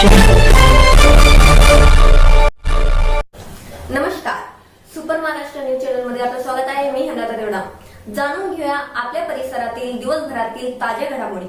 नमस्कार, super Maharashtra news channel मध्ये आपलं स्वागत आहे. मी हंगाता देवडा. जाणून घेऊया आपल्या परिसरातील दिवसभरातील ताज्या घडामोडी.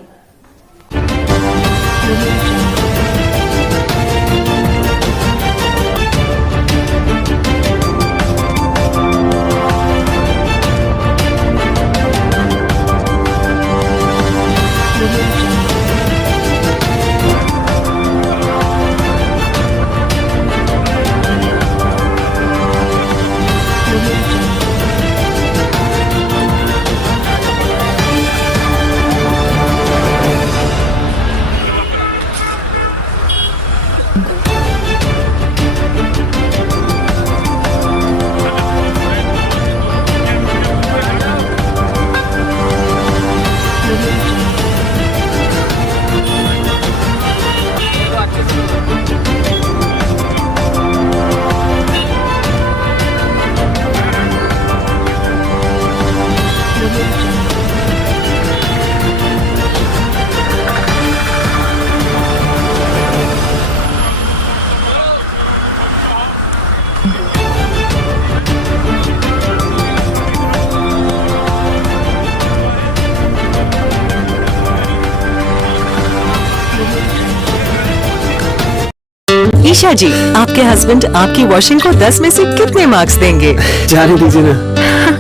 ईशा जी, आपके हस्बैंड आपकी वॉशिंग को 10 में से कितने मार्क्स देंगे? जाने दीजिए ना।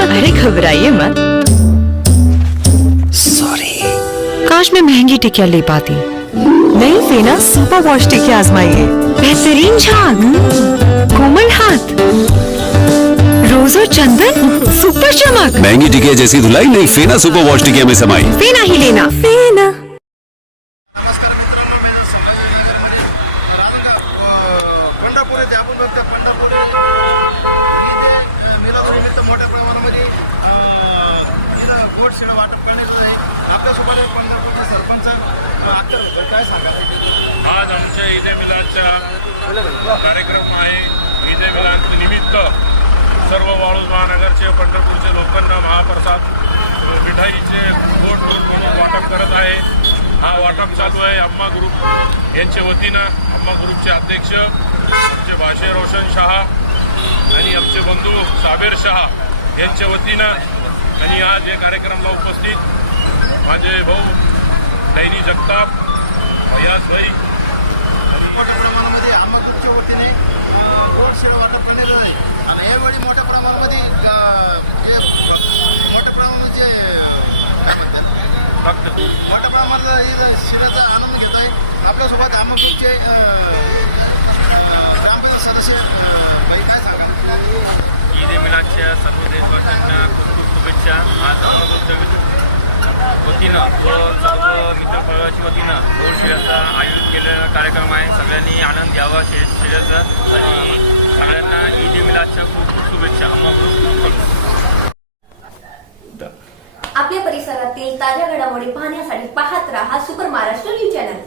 अरे घबराइए मत। सॉरी। काश मैं महंगी टिकिया ले पाती। नहीं फेना सुपर वॉश टिकिया आजमाइए। बेहतरीन झाग, कोमल हाथ, रोज और चंदन, सुपर चमक। महंगी टिकिया जैसी धुलाई नहीं, फेना सुपर वॉश टिकिया में समाई। फेना ही लेना, फेना। नमस्कार मित्रांनो, मी सोनाजी नगरमध्ये पंढरपूर येथे आपण बघतो. पंढरपूर इथे मिलादनिमित्त मोठ्या प्रमाणामध्ये गोड शिळ वाटप करण्यात आहे. आपल्यासोबत पंढरपूरचे सरपंच अख्तर काय सांगा. आज आमच्या ईद मिलादचा कार्यक्रम आहे. ईद मिलाद निमित्त सर्व वाळूज महानगरचे पंढरपूरचे लोकांना महाप्रसाद मिठाईचे गोड म्हणून वाटप करत आहे. हा वाटप चालू आहे अम्मा ग्रुप यांच्या वतीनं. अम्मा ग्रुपचे अध्यक्ष आमचे भाषे रोशन शहा आणि आमचे बंधू साबेर शहा यांच्या वतीनं. आणि आज या कार्यक्रमाला उपस्थित माझे भाऊ डैनी जगताप, फयाजभाई. मोठ्या प्रमाणामध्ये अम्मा ग्रुपच्या वतीने गोड शिळ वाटप करण्यात आहे. आणि यावेळी मोठ्या प्रमाणामध्ये मोठ्या प्रमाणात शिळेचा आनंद घेत आहे. आपल्यासोबत अम्मा ग्रुपचे ग्रामपंचायत सदस्य काय सांगा. ईद मिलादच्या सर्व देशवासियांना खूप खूप शुभेच्छा. आज अम्मा ग्रुपच्या वतीनं व सर्व मित्रपरिवाराच्या वतीनं गोड शिळ्याचा आयोजित केलेला कार्यक्रम आहे. सगळ्यांनी आनंद घ्यावा शिळ्याचा आणि सगळ्यांना ईद मिलादच्या खूप खूप शुभेच्छा. अम्मा ग्रुप. आपल्या परिसरातील ताज्या घडामोडी पाहण्यासाठी पाहत राहा सुपर महाराष्ट्र न्यूज चॅनल.